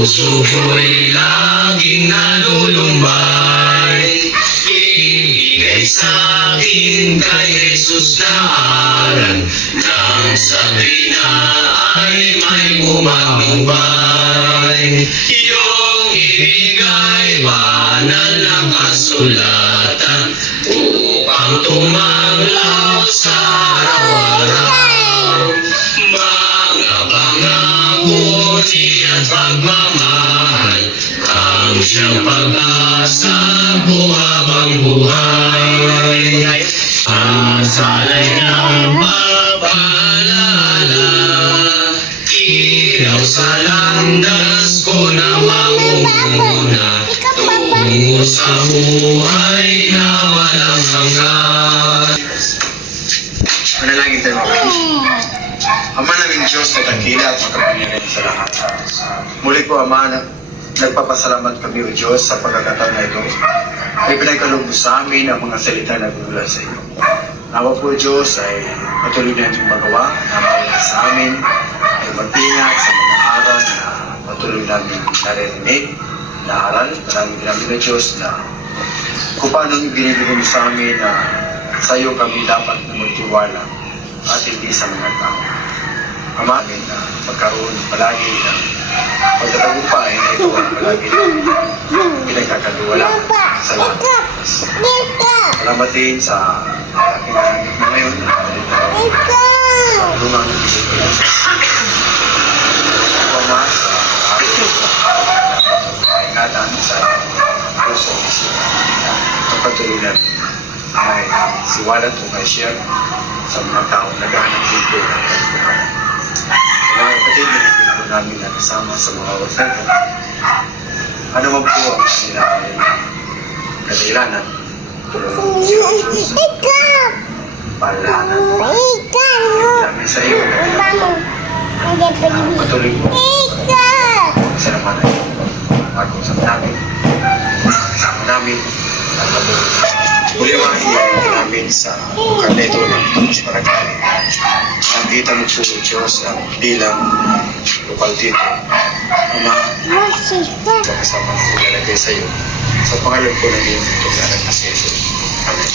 puso ko'y laging nalulumbay. Ibigay sa'kin kay Jesus na aral, nang sa tuwina ay may umagubay. Iyong ibigay banal na kasulatan, upang tumanglaw sa araw-araw. Mga pangako at pagmamahal, ang siyang pag-asa ko habang buhay. Asalay ng pagpalala, ikaw sa landas ko na mangunguna, tungo sa buhay na walang hanggan. Manalangin tayo mga Ama naming Diyos na dakila at makapangyarihan sa lahat. Muli po, Ama, nagpapasalamat kami o Diyos sa pagkakataon na ito. Ay pinagkaloob mo sa amin ang mga salita na nagmumula sa iyo. Nawa po, Diyos, ay patuloy na itong magawa na sa amin, ay matingat sa mga aral na patuloy namin naririnig, na aral. Maraming namin na Diyos na kung paano binibigay mo sa amin na sa iyo kami dapat na magtiwala at hindi sa mga tao. Ama, na magkaroon palagi ng pagtatagumpay na ito ang palagi pinagkakaduwala sa lahat. Salamat din sa aking nangyayari na ngayon na tulungan ng Pilipinas. Ama, sa aking ingatan sa puso ng isipan. Ang patuloy na ay siwalat o may share sa mga taong naghahanap dito ng pagkuhan. Sa mga kapatid, nilipin po namin na kasama sa mga wasagan. Ano man po ang kanila ay kadahilanan, tulungan siya ang Diyos. Palahanan namin sa iyo na patuloy po kasalaman na iyo. Pag-usap namin, kasama namin, at patuloy. Uliwahin namin sa kanito ng Paragali. Nakita mo po, Diyos, ang bilang lokal dito. Ama, kasama ko ilalagay sa iyo. Sa pangalan po na din, itong nalang na sa iyo. Amen.